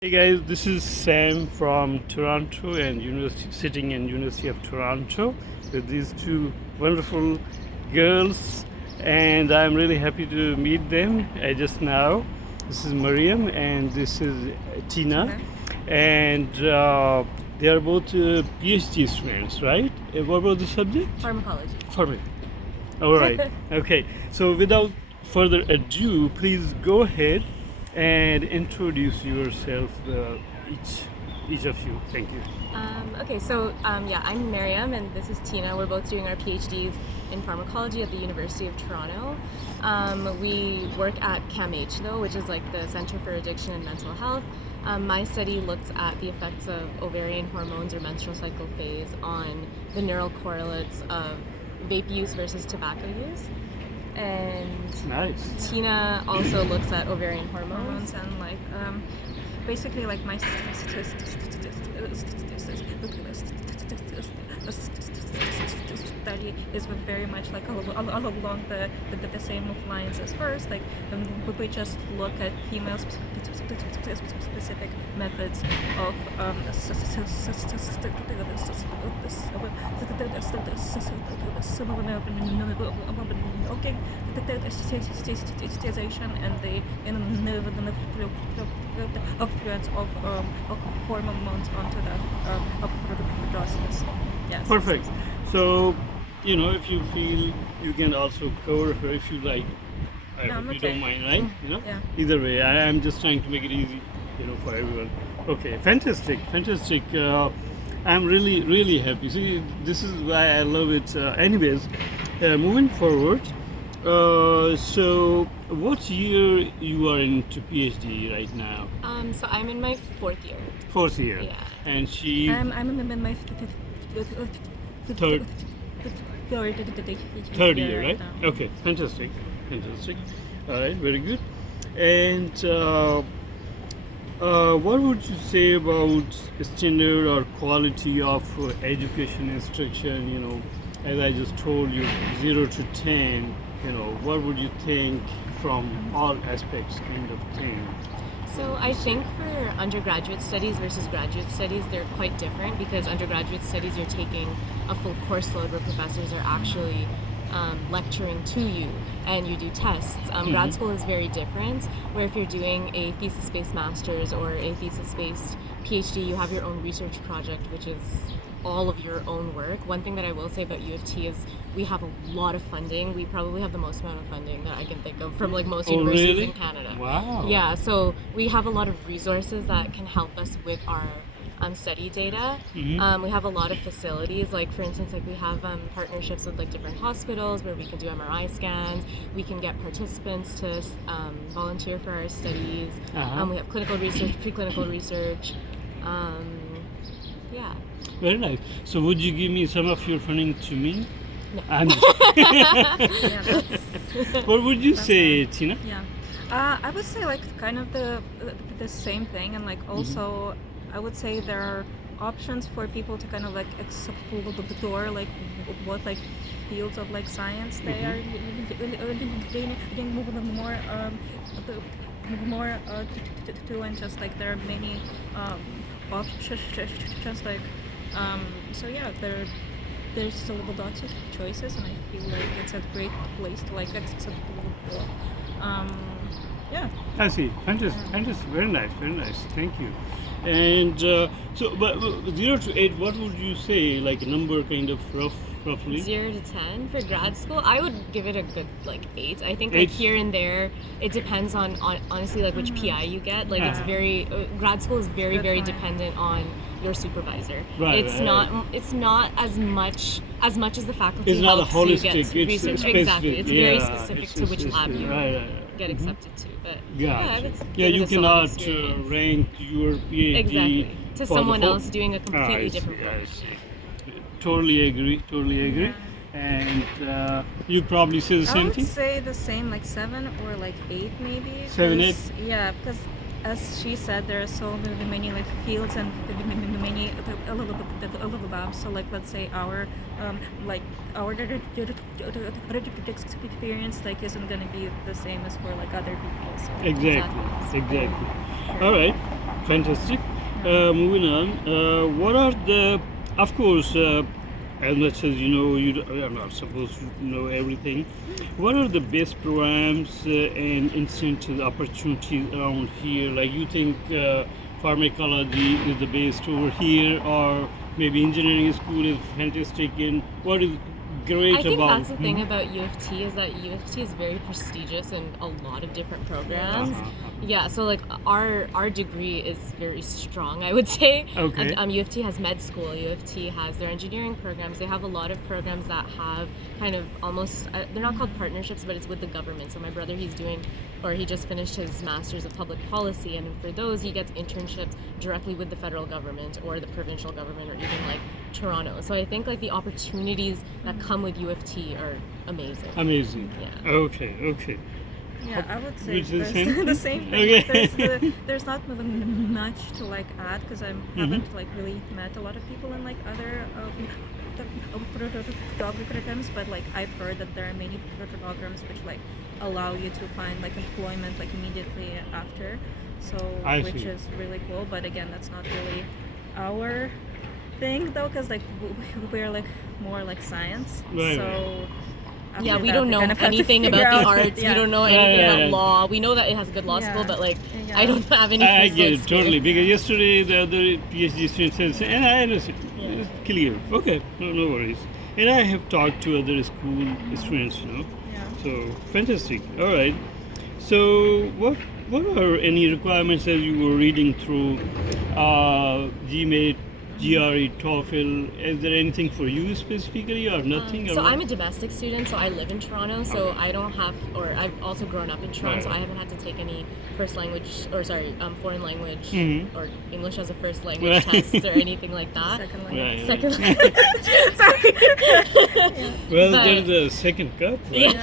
Hey guys, this is Sam from Toronto and sitting in University of Toronto with these two wonderful girls, and I'm really happy to meet them just now. This is Maryam and this is Tina, Tina. and they are both PhD students, right? What was the subject? Pharmacology. Pharmacy. All right. Okay. So without further ado, please go ahead and introduce yourself, each of you. Thank you. Okay, I'm Maryam and this is Tina. We're both doing our PhDs in pharmacology at the University of Toronto. We work at CAMH though, which is like the Center for Addiction and Mental Health. My study looks at the effects of ovarian hormones or menstrual cycle phase on the neural correlates of vape use versus tobacco use. And Nice. Tina also looks at ovarian hormones hormones. and basically like my study is very much like along the same lines as hers. Like we just look at female specific methods of sensitization and the influence of hormones onto the process. Yes. Perfect. So, if you feel you can also cover her if you like. I No, hope I'm you okay. don't mind, right? Yeah. Either way, I'm just trying to make it easy, for everyone. Okay, fantastic, fantastic. I'm really, really happy. See, this is why I love it. Anyways, moving forward. So, what year you are into PhD right now? So I'm in my fourth year. Fourth year. Yeah. And she I'm in my third third year year, right? now. Okay, fantastic, fantastic. All right, very good. And what would you say about standard or quality of education instruction? As I just told you, 0 to 10. What would you think from all aspects, kind of thing? So I think for undergraduate studies versus graduate studies, they're quite different because undergraduate studies you're taking a full course load where professors are actually lecturing to you and you do tests. Grad school is very different, where if you're doing a thesis-based master's or a thesis-based PhD, you have your own research project, which is all of your own work. One thing that I will say about U of T is we have a lot of funding. We probably have the most amount of funding that I can think of from most universities really? in Canada. Wow. Yeah, so we have a lot of resources that can help us with our study data. We have a lot of facilities, like for instance, we have partnerships with different hospitals where we can do MRI scans. We can get participants to volunteer for our studies. We have clinical research, preclinical research. Yeah. Very nice. So, would you give me some of your funding to me? No. I'm just Yeah, that's, What would you that's say, fine. Tina? Yeah. I would say kind of the same thing, and also I would say there are options for people to kind of explore the door, what fields of science they are getting more to, and just there are many options so yeah, there's lots of choices, and I feel like it's a great place to explore. Yeah. I see. Fantastic. Fantastic. Very nice. Very nice. Thank you. And but 0 to 8, what would you say, like a number, kind of roughly? 0 to 10 for grad school, I would give it a good 8. I think Eight. here and there it depends on honestly honestly PI you get. It's very grad school is very Good very point. dependent on your supervisor. Right, It's right, not it's not as much as the faculty It's not a helps you get holistic. It's research. specific. Exactly. It's very Yeah, specific it's to which lab you right. get accepted to. But Yeah. I would Yeah, give it you a solid cannot experience. rank your PhD Exactly. To for someone the whole. else doing a completely I see, different work. I see. Totally agree. Totally agree. And you probably say the I same would thing. say the same, 7 or 8 maybe. 7, 8? Yeah, because as she said, there are so many fields and many labs. So let's say our experience isn't gonna be the same as for other people. So Exactly. Exactly. Exactly. All right. Fantastic. Moving on. What are the, of course, as much as you know, are not supposed to know everything. What are the best programs and incentives, opportunities around here? Like you think pharmacology is the best over here, or maybe engineering school is fantastic, and what is great I think about? that's the thing about U of T is that U of T is very prestigious in a lot of different programs. Yeah, so like our degree is very strong, I would say. Okay. U of T has med school. U of T has their engineering programs. They have a lot of programs that have kind of almost they're not called partnerships, but it's with the government. So my brother, he just finished his master's of public policy, and for those he gets internships directly with the federal government or the provincial government or even like Toronto. So I think like the opportunities that come with U of T are amazing. Amazing. Yeah. Okay. Yeah, I would say Which is the there's same? the same thing. Okay. There's not much to like add because I haven't like really met a lot of people in like other programs, but like I've heard that there are many programs which like allow you to find like employment like immediately after, so I which see. is really cool. But again, that's not really our thing though, because like we're like more like science, Right, so. Yeah, after we that, don't we know kind of have to anything figure about the out- arts. yeah. We don't know Yeah, anything yeah, about yeah. law. We know that it has a good law Yeah. school, but like Yeah. I don't have any I personal get it totally experience. because yesterday the other PhD student says, and I understand, Yeah. it's clear. Okay, no worries. And I have talked to other school students, Yeah. So fantastic. All right. So what are any requirements as you were reading through GMAT, GRE, TOEFL? Is there anything for you specifically or nothing? So or I'm a what? domestic student, so I live in Toronto, so I don't have, or I've also grown up in Toronto, so Right. I haven't had to take any foreign language Mhm. or English as a first language tests or anything like that. Second Right, language. right. Second language. Sorry. Well, But- there's a second cup. Right?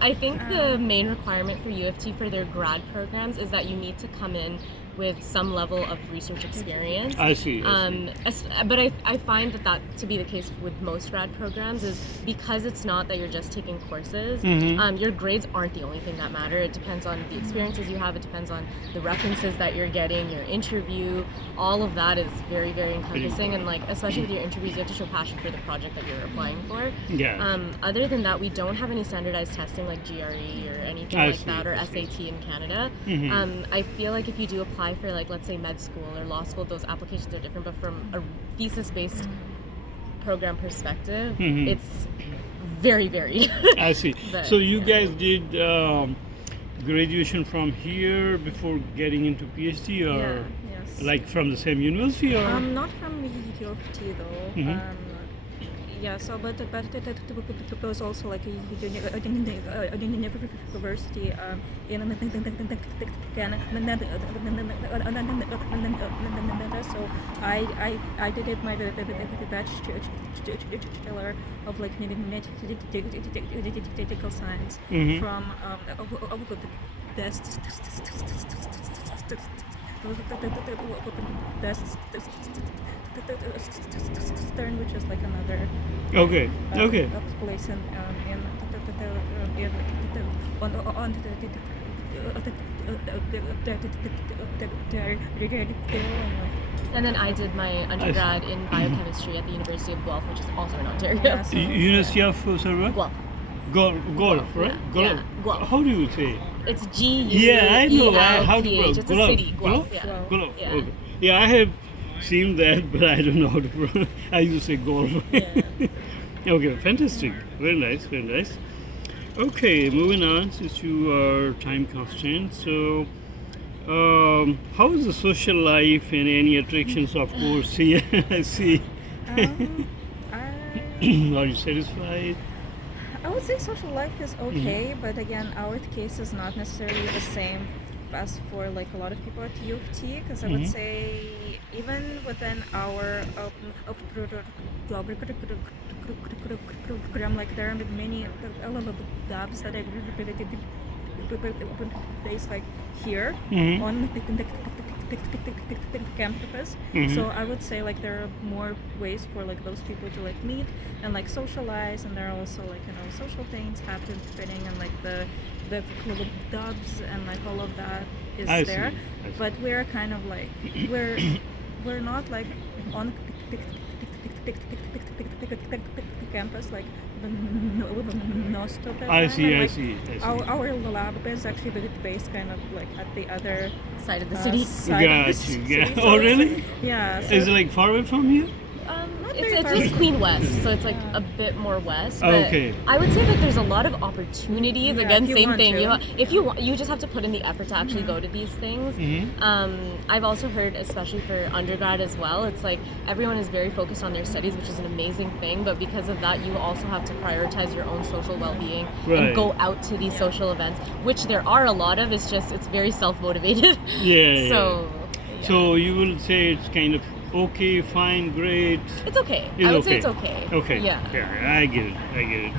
I think the main requirement for U of T for their grad programs is that you need to come in with some level of research experience. I see. But I find that to be the case with most grad programs is because it's not that you're just taking courses, Mhm. your grades aren't the only thing that matter. It depends on the experiences you have, it depends on the references that you're getting, your interview, all of that is very, very encompassing, and like especially with your interviews, you have to show passion for the project that you're applying for. Yeah. Other than that, we don't have any standardized testing like GRE or anything I like see, that, or I see. SAT in Canada. Mhm. I feel like if you do apply for like let's say med school or law school, those applications are different. But from a thesis-based program perspective, Mhm. it's very, very. I see. But, So you yeah. guys did graduation from here before getting into PhD, or Yeah, yes. like from the same university, or Not from U of T though. Mhm. Yeah, so but it was also like a university in Canada. So I did it my bachelor of like medical science Mhm. from Stern, which is like another okay, okay, place in And then I did my undergrad in biochemistry at the University of Guelph, which is also in Ontario. Yeah, so- University of sorry, Guelph. Golf, right? Yeah, Guelph. How do you say? It's G U Yeah, I know. E L How to P H. pronounce It's a Guelph. city, Guelph. Yeah. Guelph. Golf. Yeah. Okay. Yeah, I have seen that, but I don't know how to pronounce. I used to say golf. Yeah. Okay, fantastic. Very nice, very nice. Okay, moving on since you are time constrained. So, how is the social life and any attractions? Of course, yeah, I see. Are you satisfied? I would say social life is okay, but again, our case is not necessarily the same as for like a lot of people at U of T, because I would say even within our program, like there are many labs that are based like here on the campus. So I would say like there are more ways for like those people to like meet and like socialize, and there are also like social things happening and like the clubs and like all of that is I there, see. I see. but we're kind of like we're not like on campus like most of the I time. see. And, I like, see. I see. our lab is actually based kind of like at the other Side of the city. side of the Got you. city. Yeah. So Oh, it's really? like- yeah. So Is it like far away from here? It's, very it's far. just Queen West, so it's like Yeah. a bit more west. But Okay. I would say that there's a lot of opportunities. Yeah, Again, if you same want thing. to. If you want, you just have to put in the effort to actually go to these things. I've also heard, especially for undergrad as well, it's like everyone is very focused on their studies, which is an amazing thing. But because of that, you also have to prioritize your own social well-being Right. and go out to these social events, which there are a lot of. It's just it's very self-motivated. Yeah. So. Yeah. So you will say it's kind of okay, fine, great. It's okay. It's I would okay. say it's okay. Okay. Yeah. Yeah, I get it. I get it.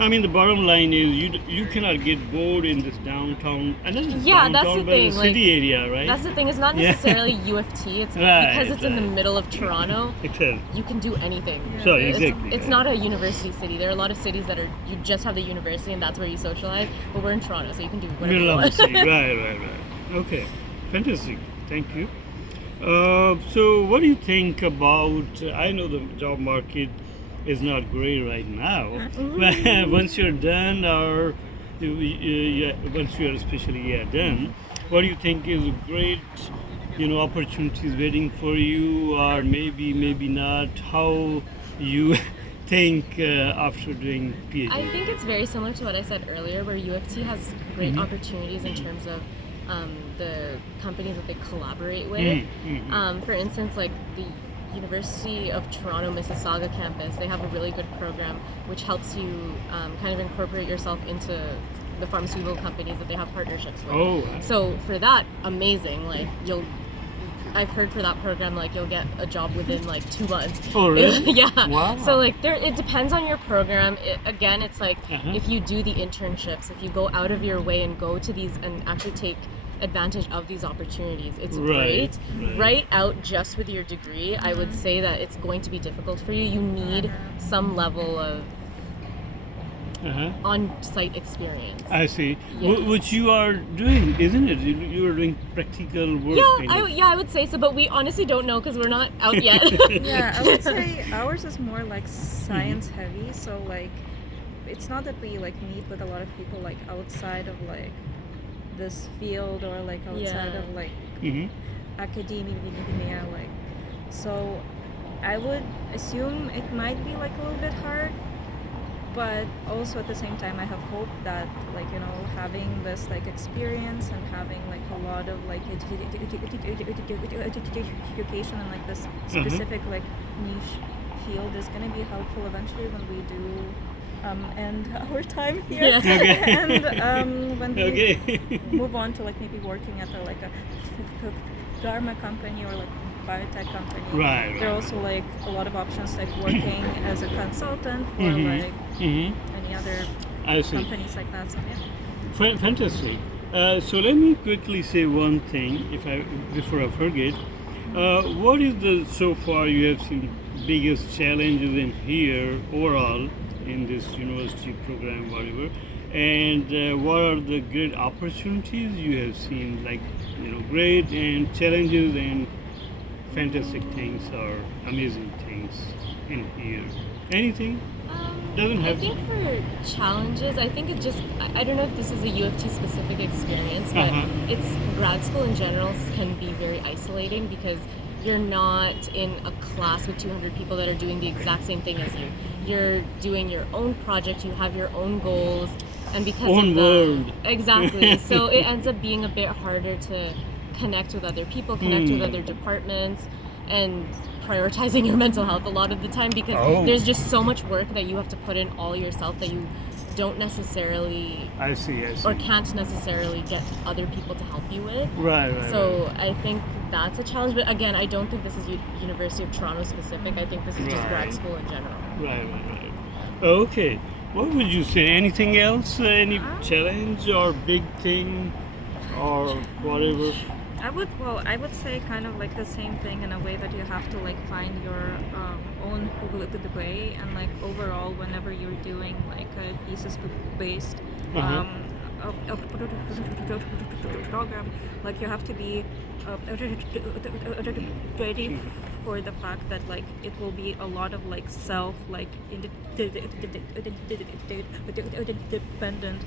I mean, the bottom line is you cannot get bored in this downtown. And not just Yeah, that's downtown, the but thing, the like, city area, right? That's the thing. It's not Yeah. necessarily U of T. It's Right, because it's in the right. middle of Toronto. Exactly. You can do anything. Sorry, It's, exactly. it's not a university city. There are a lot of cities that are you just have the university and that's where you socialize. But we're in Toronto, so you can do whatever you Middle of the want. city. Right. Okay. Fantastic. Thank you. So what do you think about? I know the job market is not great right now, but once you're done, or once you're especially done, what do you think is a great, opportunities waiting for you, or maybe not? How you think after doing PhD? I think it's very similar to what I said earlier, where U of T has great opportunities in terms of the companies that they collaborate with. For instance, like the University of Toronto Mississauga campus, they have a really good program which helps you kind of incorporate yourself into the pharmaceutical companies that they have partnerships with. Oh. So for that, amazing. Like I've heard for that program, like you'll get a job within like 2 months. Oh, really? Yeah. Wow. So like it depends on your program. Again, it's like if you do the internships, if you go out of your way and go to these and actually take advantage of these opportunities, it's great. Right out just with your degree, I would say that it's going to be difficult for you. You need some level of on-site experience. I see. Yeah. Which you are doing, isn't it? You are doing practical work. Yeah, I would say so, but we honestly don't know because we're not out yet. Yeah, I would say ours is more like science heavy. So like, it's not that we like meet with a lot of people like outside of like this field or like outside of like academia, like. So I would assume it might be like a little bit hard, but also at the same time I have hope that like having this like experience and having like a lot of like education and like this specific like niche field is going to be helpful eventually when we do end our time here. Yeah. Okay. And when we Okay. move on to like maybe working at like a pharma company or like biotech company. Right. There are also like a lot of options like working as a consultant for like any other I see. companies like that. So yeah. Fantastic. So let me quickly say one thing, before I forget. What is so far you have seen biggest challenges in here overall in this university program, whatever, and what are the great opportunities you have seen, like great and challenges and fantastic things or amazing things in here? Anything? Doesn't I have. think for challenges, I think it just, I don't know if this is a U of T specific experience, but it's grad school in general can be very isolating because you're not in a class with 200 people that are doing the exact same thing as you. You're doing your own project, you have your own goals, and because Own of world. Exactly. So it ends up being a bit harder to connect with other people, connect with other departments, and prioritizing your mental health a lot of the time because there's just so much work that you have to put in all yourself that you don't necessarily I see. or can't necessarily get other people to help you with. Right. So I think that's a challenge, but again, I don't think this is University of Toronto specific. I think this is just grad school in general. Right. Okay. What would you say? Anything else? Any challenge or big thing or whatever? I would say kind of like the same thing in a way that you have to like find your own way, and like overall whenever you're doing like a thesis based program, like you have to be ready for the fact that like it will be a lot of like self like independent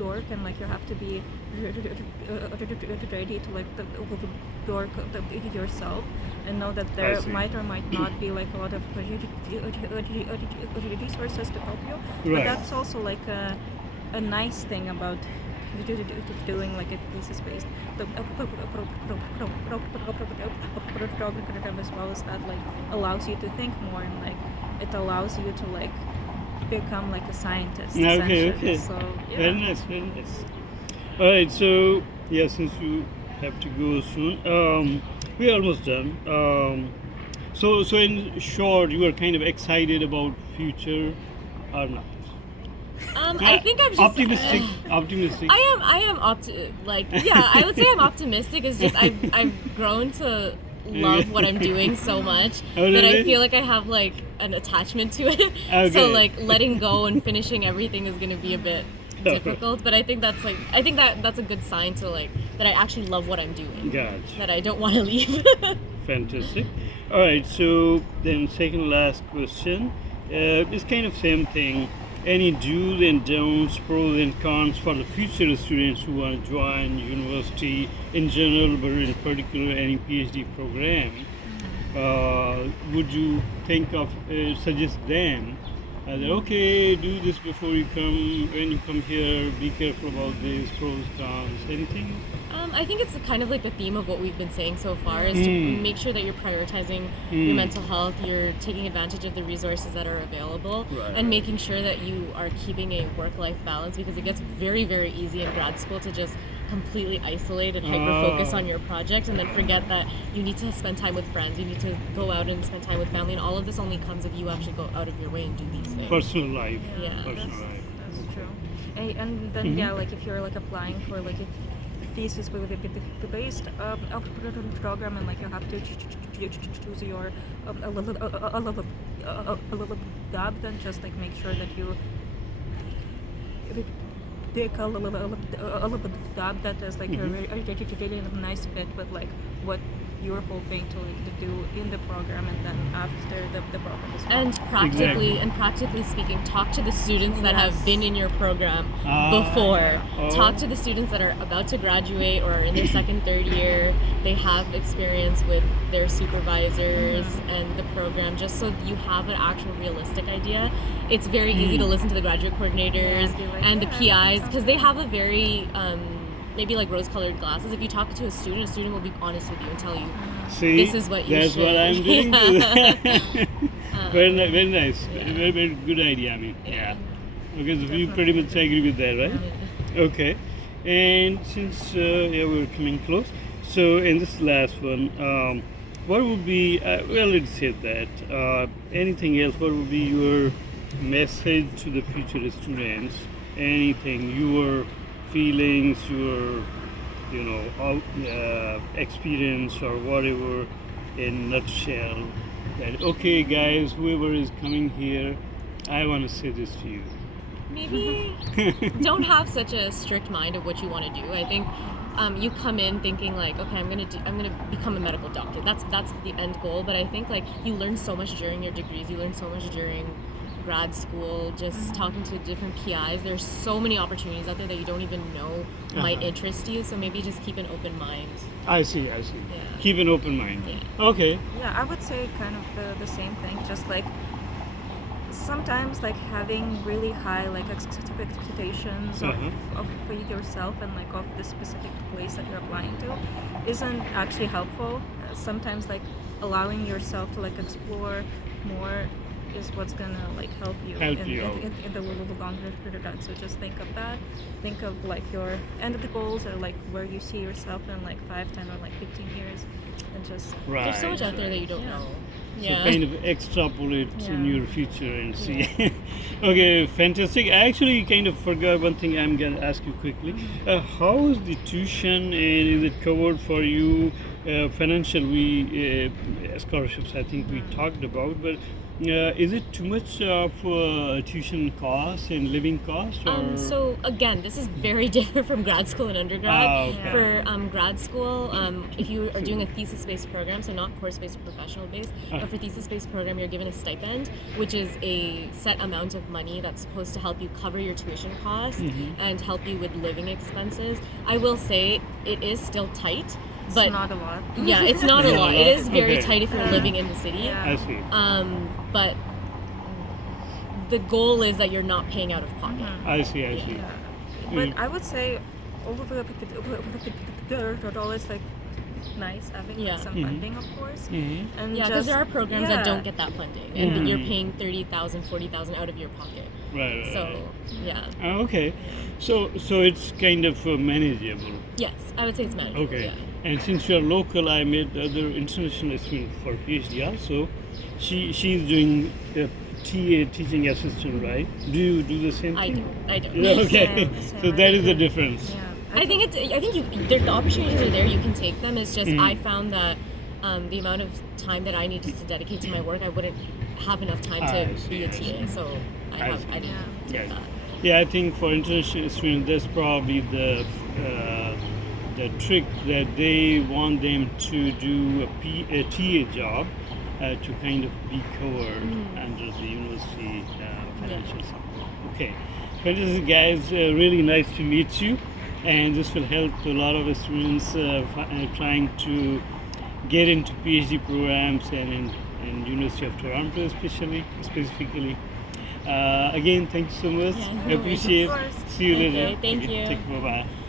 work, and like you have to be ready to like work yourself and know that I there see. might or might not be like a lot of resources to help you, but Right. that's also like a nice thing about doing like a thesis based program as well, as that like allows you to think more, and like it allows you to like become like a scientist Okay, essentially. okay. So Very yeah. nice, very nice. All right, so yeah, since you have to go soon, we're almost done. So in short, you are kind of excited about future or not? I think I'm just Optimistic. Optimistic. I am I would say I'm optimistic. It's just I've grown to love what I'm doing so much Oh, that I really? feel like I have like an attachment to it. Okay. So like letting go and finishing everything is gonna be a bit difficult. But I think that's a good sign to like that I actually love what I'm doing. Gotcha. That I don't want to leave. Fantastic. All right, so then second last question. It's kind of same thing. Any do's and don'ts, pros and cons for the future students who want to join university in general, but in particular any PhD program? Would you think of suggest them that okay, do this before you come. When you come here, be careful about this, pros, cons, anything? I think it's kind of like the theme of what we've been saying so far is to make sure that you're prioritizing your mental health, you're taking advantage of the resources that are available, Right. and making sure that you are keeping a work-life balance, because it gets very, very easy in grad school to just completely isolate and hyper-focus on your project and then forget that you need to spend time with friends, you need to go out and spend time with family, and all of this only comes if you actually go out of your way and do these things. Personal life. Yeah. Personal life. That's true. And then yeah, like if you're like applying for like a thesis with a based program, and like you have to choose your a little job, then just like make sure that you pick a little job that is like a really nice fit with like what you're hoping to like to do in the program, and then after the program as well. And practically speaking, talk to the students that have Yes. been in your program Ah, before. oh. Talk to the students that are about to graduate or in their second, third year. They have experience with their supervisors and the program, just so you have an actual realistic idea. It's very easy to listen to the graduate coordinators Yeah, be like, and the yeah, PIs, because they have a very maybe like rose-colored glasses. If you talk to a student will be honest with you and tell you, See, this is what you that's should. what I'm doing. Yeah. Very nice. Very, very good idea. I mean, yeah. Because we pretty much agree with that, right? Okay. And since yeah, we're coming close, so in this last one, what would be? Well, let's say that. Anything else? What would be your message to the future students? Anything? Your feelings? Your experience or whatever in nutshell, that okay guys, whoever is coming here, I want to say this to you. Maybe don't have such a strict mind of what you want to do. I think you come in thinking like, okay, I'm gonna become a medical doctor. That's the end goal. But I think like you learn so much during your degrees. You learn so much during grad school, just talking to different PIs. There's so many opportunities out there that you don't even know might interest you. So maybe just keep an open mind. I see. Yeah. Keep an open mind. Yeah. Okay. Yeah, I would say kind of the same thing. Just like sometimes like having really high like expectations of for yourself and like of the specific place that you're applying to isn't actually helpful. Sometimes like allowing yourself to like explore more is what's gonna like help you Help in, you in, out. in, in the little longer run. So just think of that. Think of like your end of the goals, or like where you see yourself in like 5, 10, or like 15 years, and just Right. There's so much out there that you don't know. So Yeah. kind of extrapolate in Yeah. your future and see. Okay, fantastic. I actually kind of forgot one thing I'm gonna ask you quickly. How is the tuition, and is it covered for you? Financial, scholarships I think we talked about, but Is it too much of tuition cost and living cost? Or? So again, this is very different from grad school and undergrad. Okay. For grad school, if you are doing a thesis-based program, so not course-based or professional-based, but for thesis-based program, you're given a stipend, which is a set amount of money that's supposed to help you cover your tuition costs and help you with living expenses. I will say it is still tight, but It's not a lot. yeah, it's not a Not a lot. lot? It is very Okay. tight if you're living in the city. Yeah. I see. But the goal is that you're not paying out of pocket. I see. I see. Yeah. But I would say over the always like nice having Yeah. like some funding, of course. Mhm. And Yeah, because there are programs that don't yeah. get that funding, and then you're Mhm. paying 30,000, 40,000 out of your pocket. Right. So, yeah. Okay. So it's kind of manageable. Yes, I would say it's manageable. Okay. Yeah. And since you're local, I met other international student for PhD also. She's doing TA, teaching assistant, right? Do you do the same I thing? do. I do. Yeah, okay. Same, So I that do is the too. difference. Yeah. I think the opportunities are there. You can take them. It's just I found that the amount of time that I needed to dedicate to my work, I wouldn't have enough time I to see, be a I see. TA. So I I see. didn't Yeah. take Yeah. that. Yeah, I think for international students, that's probably the trick that they want them to do a TA job to kind of be covered under the university financial support. Okay, fantastic guys, really nice to meet you, and this will help a lot of the students trying to get into PhD programs and in University of Toronto specifically. Again, thank you so much. Yeah, no worries. Appreciate. Of course. See you Thank later. you. Thank you. Take care. Bye bye.